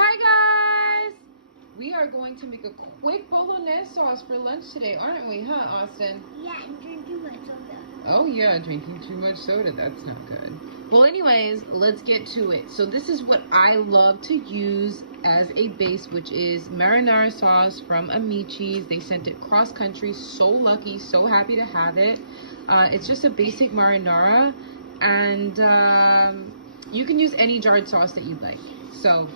Hi guys! We are going to make a quick Bolognese sauce for lunch today, aren't we, huh, Austin? Yeah, I'm drinking too much soda. Oh yeah, drinking too much soda, that's not good. Well anyways, let's get to it. So this is what I love to use as a base, which is marinara sauce from Amicis. They sent it cross country, so lucky, so happy to have it. It's just a basic marinara, and you can use any jarred sauce that you'd like. So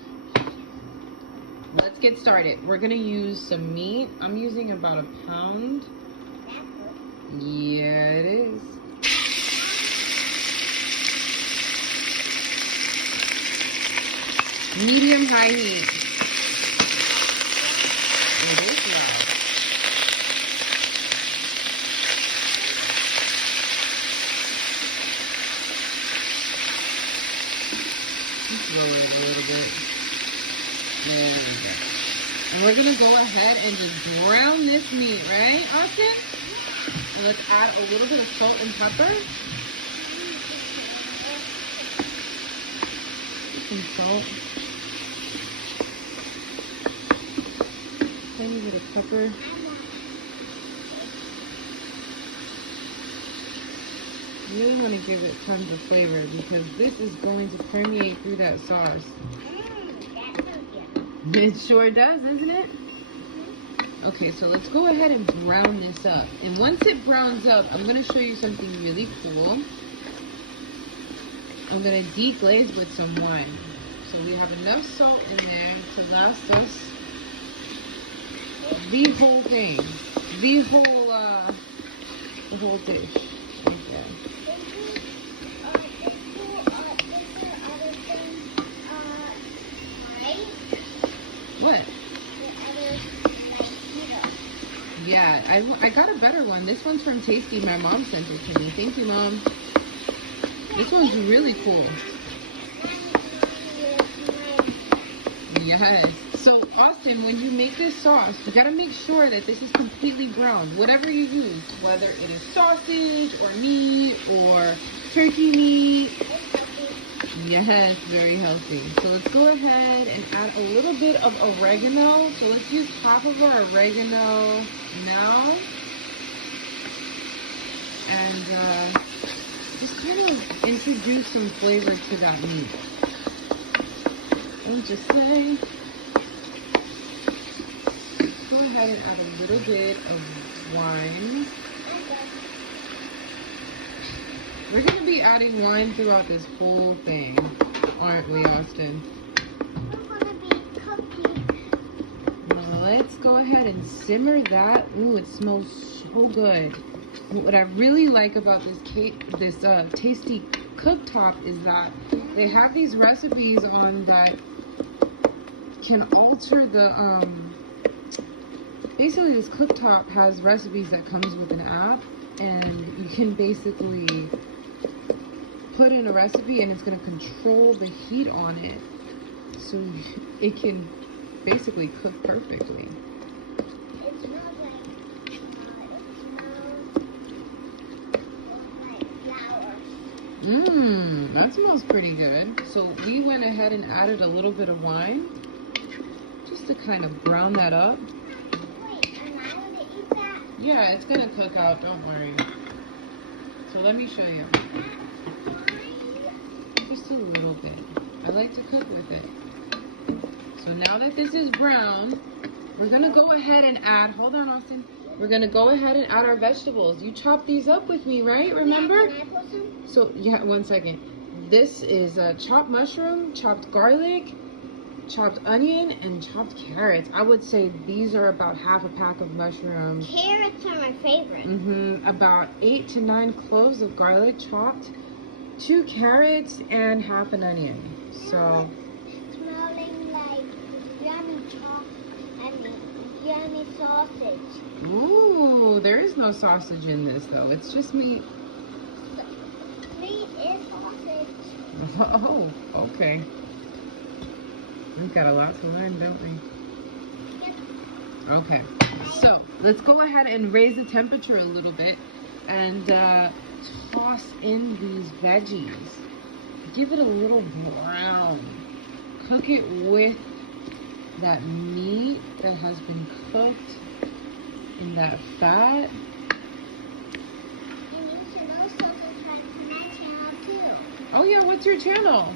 let's get started. We're gonna use some meat. I'm using about a pound. Yeah, it is. Medium high heat. It is loud. Let's lower it a little bit. There we go. And we're gonna go ahead and just brown this meat, right, Austin? And let's add a little bit of salt and pepper. Some salt. Tiny bit of pepper. You really want to give it tons of flavor because this is going to permeate through that sauce. It sure does, isn't it? Okay, so let's go ahead and brown this up. And once it browns up, I'm going to show you something really cool. I'm going to deglaze with some wine. So we have enough salt in there to last us the whole thing. The whole dish. Okay. What? Yeah, I got a better one. This one's from Tasty. My mom sent it to me. Thank you, Mom. This one's really cool. Yes. So, Austin, when you make this sauce, you gotta make sure that this is completely brown. Whatever you use, whether it is sausage or meat or turkey meat. Yes, very healthy. So let's go ahead and add a little bit of oregano. So let's use half of our oregano now. And just kind of introduce some flavor to that meat. Don't just say. Go ahead and add a little bit of wine. We're going to be adding wine throughout this whole thing, aren't we, Austin? We're going to be cooking. Now let's go ahead and simmer that. Ooh, it smells so good. What I really like about this Tasty cooktop is that they have these recipes on that can alter the, basically this cooktop has recipes that comes with an app, and you can basically put in a recipe and it's going to control the heat on it so it can basically cook perfectly. It smells like flowers. That smells pretty good. So we went ahead and added a little bit of wine just to kind of brown that up. Wait, am I going to eat that? Yeah, it's going to cook out, don't worry. So let me show you. Just a little bit. I like to cook with it. So now that this is brown, we're going to go ahead and add, hold on, Austin. We're going to go ahead and add our vegetables. You chopped these up with me, right? Remember? Yeah, can I put some? So, yeah, 1 second. This is chopped mushroom, chopped garlic, chopped onion, and chopped carrots. I would say these are about half a pack of mushrooms. Carrots are my favorite. About 8 to 9 cloves of garlic chopped, 2 carrots, and half an onion. So, Smelling like yummy sausage. ooh, there is no sausage in this though. It's just meat. Meat is sausage. Oh, okay. We've got a lot to learn, don't we? Okay, so let's go ahead and raise the temperature a little bit and toss in these veggies. Give it a little brown. Cook it with that meat that has been cooked in that fat. And you should also subscribe to my channel too. Oh yeah, what's your channel?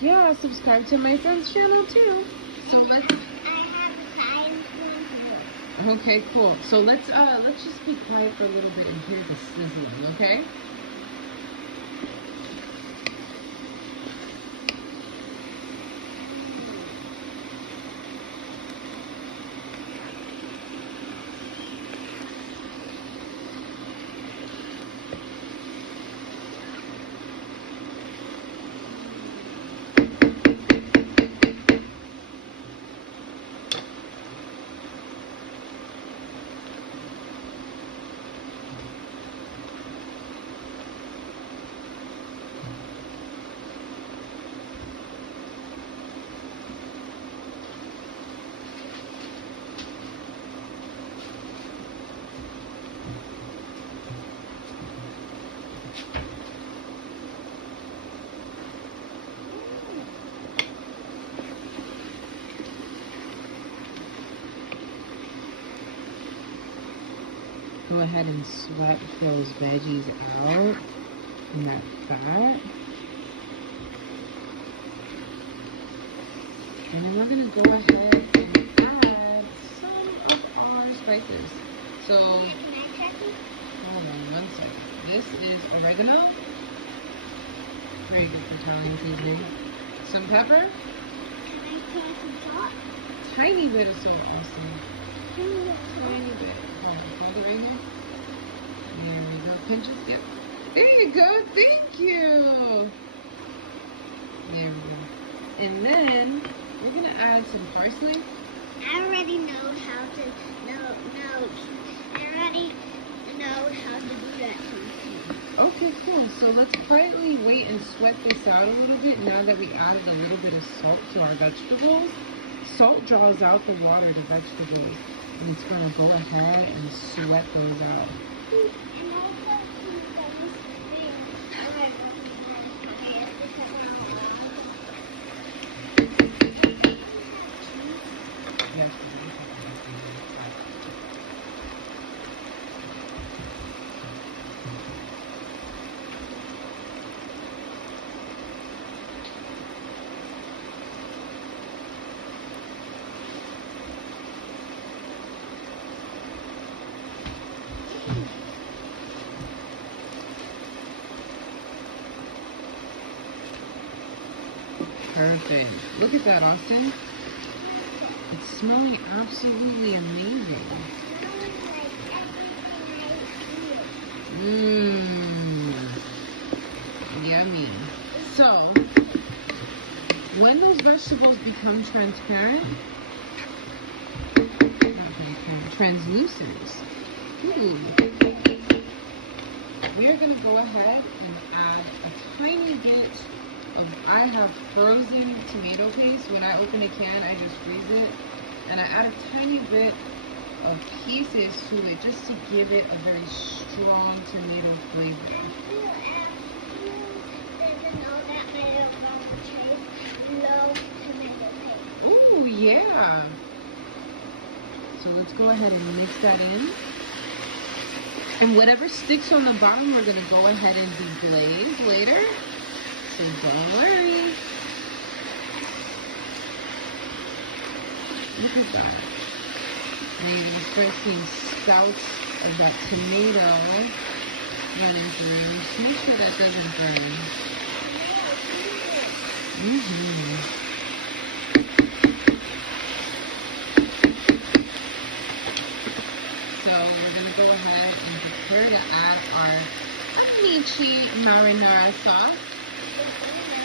Yeah, subscribe to my friend's channel too. So let's. I have a science one too. Okay, cool. So let's just be quiet for a little bit and hear the sizzling, okay? Go ahead and sweat those veggies out in that fat. And then we're going to go ahead and add some of our spices. So, hold on one second. This is oregano. Very good for Italian seasoning. Some pepper. Tiny bit of salt also. Tiny bit. Hold it right here. There we go. Pinch it. Yep. There you go. Thank you. There we go. And then we're gonna add some parsley. I already know how to I already know how to do that too. Okay, cool. So let's quietly wait and sweat this out a little bit now that we added a little bit of salt to our vegetables. Salt draws out the water to vegetables. And it's going to go ahead and sweat those out. And also two things. Yes. Perfect. Look at that, Austin. It's smelling absolutely amazing. Mmm. Yummy. So, when those vegetables become transparent, not transparent, translucent, ooh, we are going to go ahead and add a tiny bit of, I have frozen tomato paste. When I open a can, I just freeze it. And I add a tiny bit of pieces to it just to give it a very strong tomato flavor. Ooh, yeah. So let's go ahead and mix that in. And whatever sticks on the bottom, we're going to go ahead and deglaze later. So don't worry. Look at that. And you're going to start seeing spouts of that tomato running through. Just make sure that doesn't burn. So we're going to go ahead and prepare to add our amici marinara sauce.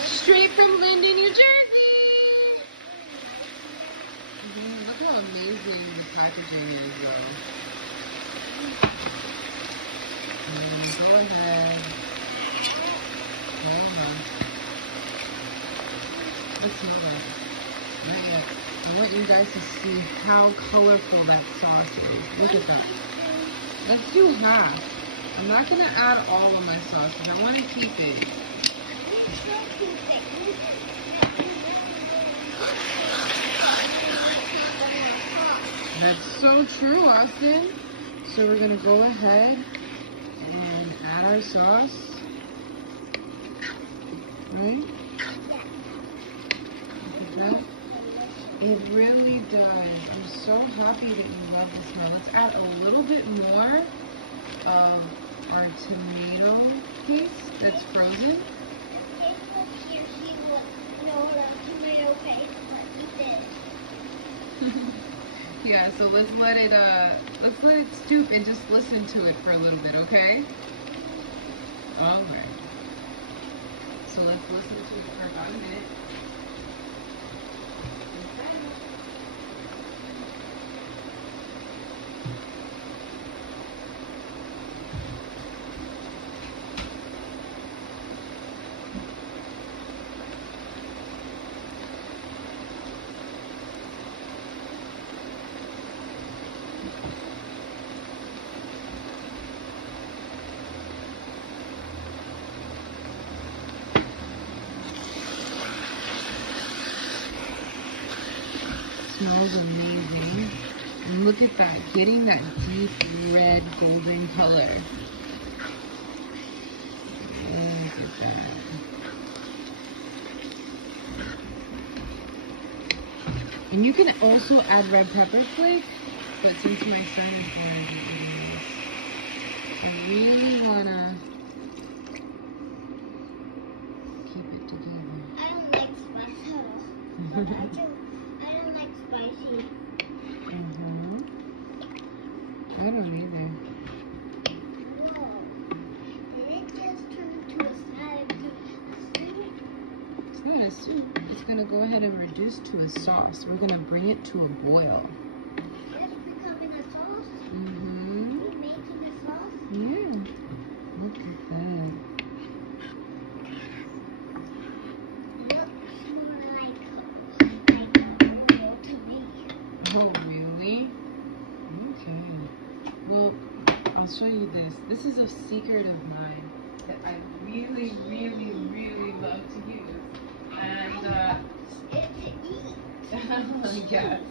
Straight from Linden, New Jersey. Look how amazing the packaging is, though. And go ahead. Hold on. Let's smell that. Not yet. I want you guys to see how colorful that sauce is. Look at that. Let's do half. I'm not going to add all of my sauce because I want to keep it. That's so true, Austin. So we're gonna go ahead and add our sauce. Right? Look at that. It really does. I'm so happy that you love the smell. Let's add a little bit more of our tomato paste that's frozen. Yeah, so let's let it stoop and just listen to it for a little bit, okay? All right. So let's listen to it for about a minute. Smells amazing. And look at that, getting that deep red golden color. Look at that. And you can also add red pepper flakes, but since my son is going to be eating this, I really want to keep it together. I don't like spice at all. But I don't like spicy. I don't either. No. Did it just turn into a salad soup? It's not a soup. It's going to go ahead and reduce to a sauce. We're going to bring it to a boil. It's becoming a sauce? Mm-hmm. We're making a sauce? Yeah. Look at that. It looks more like oil to me. Oh, really? Okay. Well, I'll show you this. This is a secret of mine that I really, really, really love to use. And, It's to eat. yes.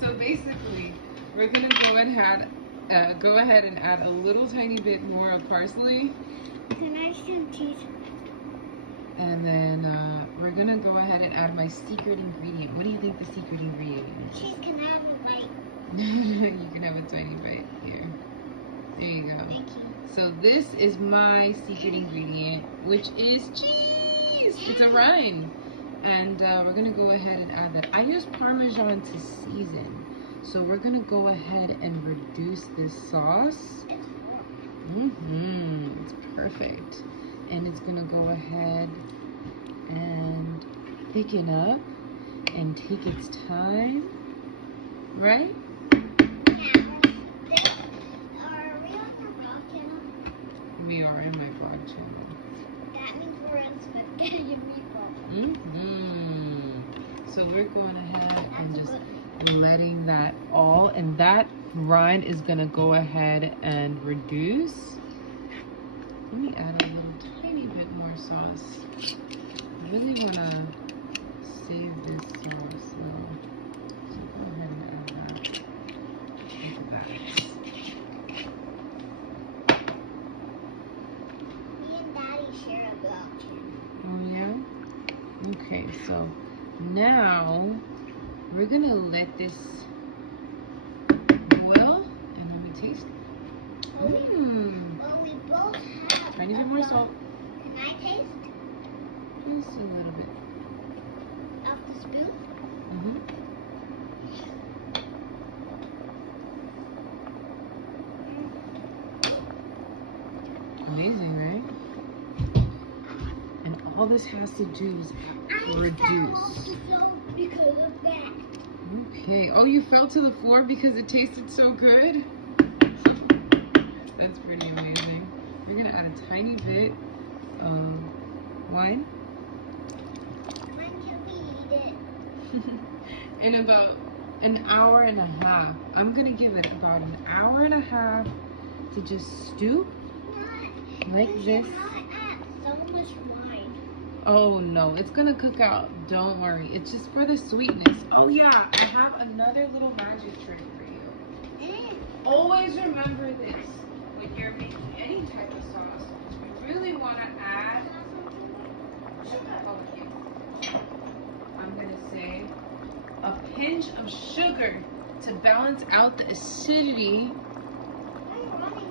So basically, we're gonna go ahead and add a little tiny bit more of parsley, Can I some cheese? and then we're gonna go ahead and add my secret ingredient. What do you think the secret ingredient is? Cheese can have a bite. You can have a tiny bite here. There you go. Thank you. So this is my secret ingredient, which is cheese. It's a rind. And we're going to go ahead and add that. I use Parmesan to season. So we're going to go ahead and reduce this sauce. It's perfect. And it's going to go ahead and thicken up and take its time. Right? Are we on the vlog channel? We are in my vlog channel. That means we're in spaghetti and meatballs. So we're going ahead and just letting that all, and that rind is going to go ahead and reduce. Let me add a little tiny bit more sauce. I really want to save this sauce though. So go ahead and add that. Look at that. Me and Daddy share a vlog channel. Oh yeah? Okay, so now we're gonna let this boil and then we taste. Well, we both have Tiny bit more salt. Can I taste? Just a little bit. Off the spoon? Amazing, right? And all this has to do is reduce. Because of that. Okay. Oh, you fell to the floor because it tasted so good? That's pretty amazing. We're gonna add a tiny bit of wine. When can we eat it? In about an hour and a half. I'm gonna give it about an hour and a half to just stew like this. Not add so much wine. Oh no, it's gonna cook out. Don't worry. It's just for the sweetness. Oh yeah, I have another little magic trick for you. always remember this when you're making any type of sauce. You really want to add, I'm going to say, a pinch of sugar to balance out the acidity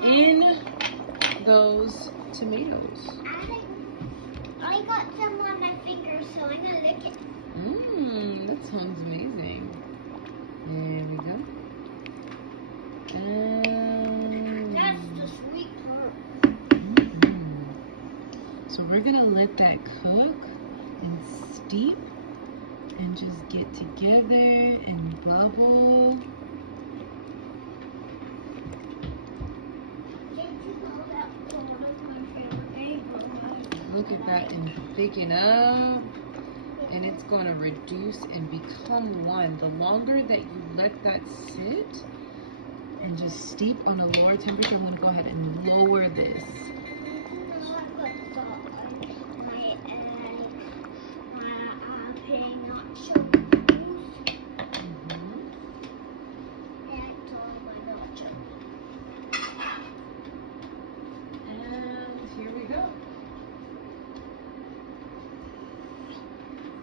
in those tomatoes. I got some on my fingers, so I'm gonna lick it. That sounds amazing. There we go. And That's the sweet part. So we're gonna let that cook and steep and just get together and bubble. Look at that and thicken up, and it's going to reduce and become one. The longer that you let that sit and just steep on a lower temperature, I'm going to go ahead and lower this.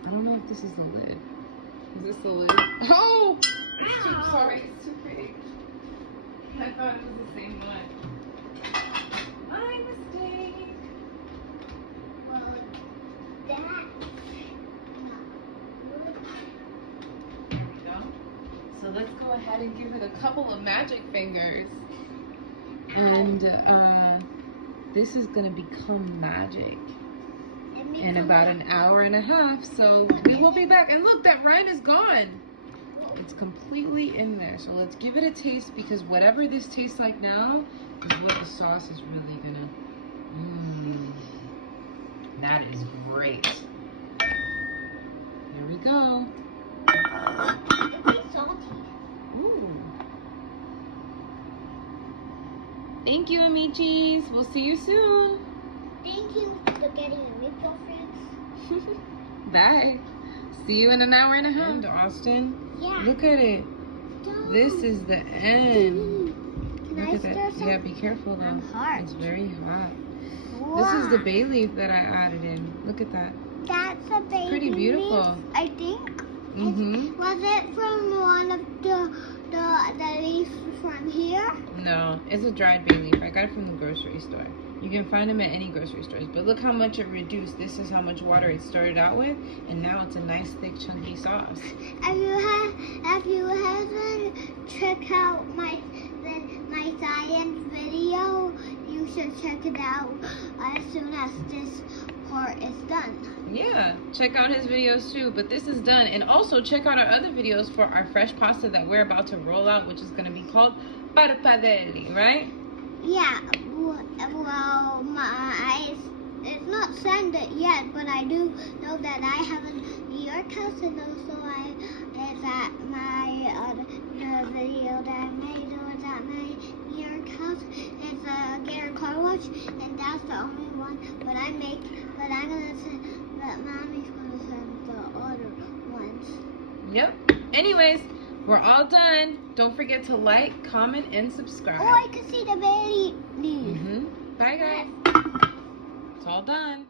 I don't know if this is the lid. Is this the lid? Oh! It's too, sorry, it's too big. I thought it was the same one. My mistake. Well, that. There we go. So let's go ahead and give it a couple of magic fingers. And this is going to become magic in about an hour and a half, so we will be back. And look, that rind is gone. It's completely in there. So let's give it a taste, because whatever this tastes like now is what the sauce is really gonna. That is great. Here we go. It's salty. Ooh. Thank you, amicis. We'll see you soon. Thank you for getting a meatball, friends. Bye. See you in an hour and a half. And Austin, Yeah. look at it. This is the end. Can Look I at stir that. some? Yeah, be careful though. I'm hot. It's very hot. Wow. This is the bay leaf that I added in. Look at that. That's a baby Pretty beautiful. leaf, I think. Mm-hmm. Was it from one of the leaves from here? No, it's a dried bay leaf. I got it from the grocery store. You can find them at any grocery stores. But look how much it reduced. This is how much water it started out with, and now it's a nice thick chunky sauce. If you haven't checked out my science video, you should check it out as soon as this part is done. Yeah, check out his videos too. But this is done, and also check out our other videos for our fresh pasta that we're about to roll out, which is going to be called parpadelli, right? Yeah. Well, it's not sent it yet, but I do know that I have a New York house, and also it's at my the video that I made was at my New York house. It's a Gator car wash, and that's the only one. But I'm gonna send that mommy's gonna send the other ones. Yep. Anyways, we're all done. Don't forget to like, comment, and subscribe. Oh, I can see the baby leaf. Bye, guys. It's all done.